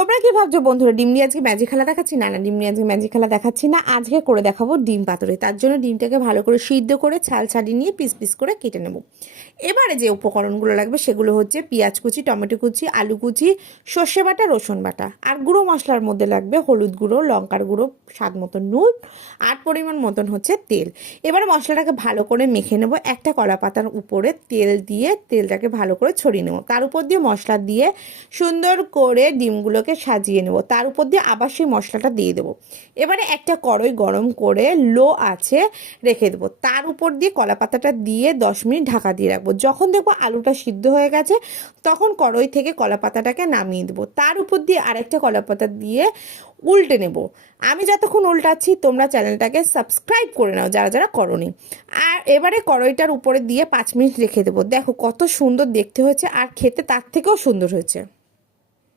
তোমরা কি ভাবছো বন্ধুরা, ডিম নিয়ে আজকে ম্যাজিক খেলা দেখাচ্ছি? না না, ডিম নিয়ে আজকে ম্যাজিক খেলা দেখাচ্ছি না। আজকে করে দেখাবো ডিম পাতুরি। তার জন্য ডিমটাকে ভালো করে সিদ্ধ করে ছাল ছাড়িয়ে নিয়ে পিস পিস করে কেটে নেব। এবারে যে উপকরণগুলো লাগবে সেগুলো হচ্ছে পেঁয়াজ কুচি, টমেটো কুচি, আলু কুচি, সর্ষে বাটা, রসুন বাটা। আর গুঁড়ো মশলার মধ্যে লাগবে হলুদ গুঁড়ো, লঙ্কার গুঁড়ো, স্বাদ মতন নুন, আর পরিমাণ মতন হচ্ছে তেল। এবারে মশলাটাকে ভালো করে মেখে নেব। একটা কলা পাতার উপরে তেল দিয়ে তেলটাকে ভালো করে ছড়িয়ে নেব। তার উপর দিয়ে মশলা দিয়ে সুন্দর করে ডিমগুলোকে সাজিয়ে নেব। তার উপর দিয়ে আবার সেই মশলাটা দিয়ে দেবো। এবারে একটা কড়াই গরম করে লো আঁচে রেখে দেবো। তার উপর দিয়ে কলা পাতাটা দিয়ে 10 মিনিট ঢাকা দিয়ে রাখবো। যখন দেখবো আলুটা সিদ্ধ হয়ে গেছে তখন কড়াই থেকে কলা পাতাটাকে নামিয়ে দেবো। তার উপর দিয়ে আরেকটা কলা পাতা দিয়ে উল্টে নেব। আমি যতক্ষণ উল্টাচ্ছি তোমরা চ্যানেলটাকে সাবস্ক্রাইব করে নাও যারা যারা করোনি। আর এবারে কড়াইটার উপরে দিয়ে 5 মিনিট রেখে দেবো। দেখো কত সুন্দর দেখতে হয়েছে, আর খেতে তার থেকেও সুন্দর হয়েছে।